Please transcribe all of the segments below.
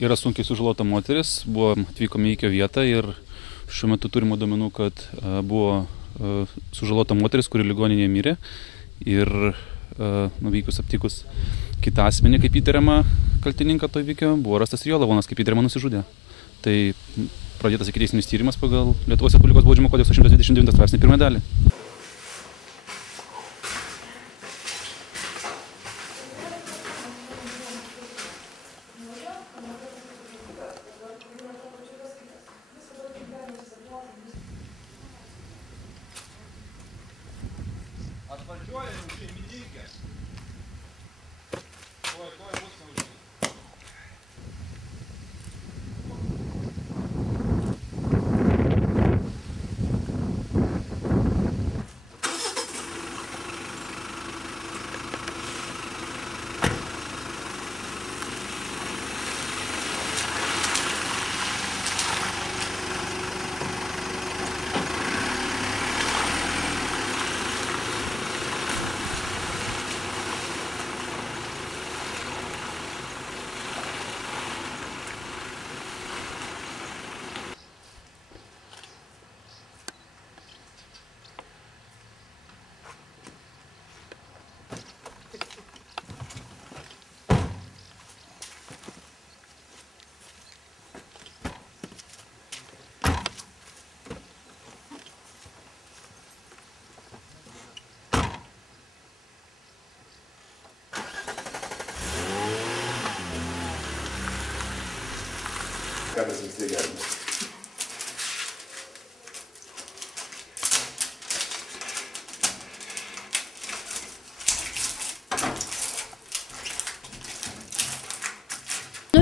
yra sunkiai sužalota moteris, atvykome į įvykio vietą ir šiuo metu turime duomenų, kad buvo sužalota moteris, kuri ligoninėje mirė ir nuvykus aptikus kitą asmenį kaip įtariamą kaltininką to įvykio, buvo rastas ir jo lavonas kaip įtariamą nusižudė. Tai pradėtas ikiteisminis tyrimas pagal Lietuvos Respublikos baudžiamo kodekso 129 straipsnį 1 dalį. Atvažiuoja jau šeimininkė. Tuoj bus naujienų. Ką mes vis tiek galime?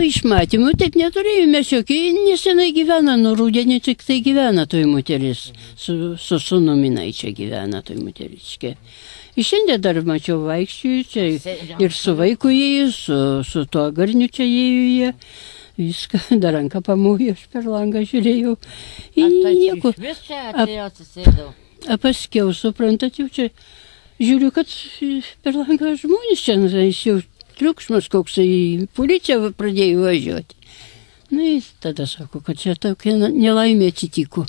Iš matymų taip neturėjome jokių, nes jinai gyvena, nuo rudenį tik tai gyvena toj moteris, su sūnumi čia gyvena toj moteriškė. Ir šiandien dar mačiau vaikščiųjų čia ir su vaiku ėjo, su tuo garniu čia ėjo jie. Viską, dar ranką pamojo, aš per langą žiūrėjau. Nieko. Vis čia atėjo, atsisėdau. Paskiau, suprantat, jau čia žiūriu, kad per langą žmonės čia, jau triukšmas koksai, policija pradėjo važiuoti. Na, tada sako, kad čia tokia nelaimė atsitiko.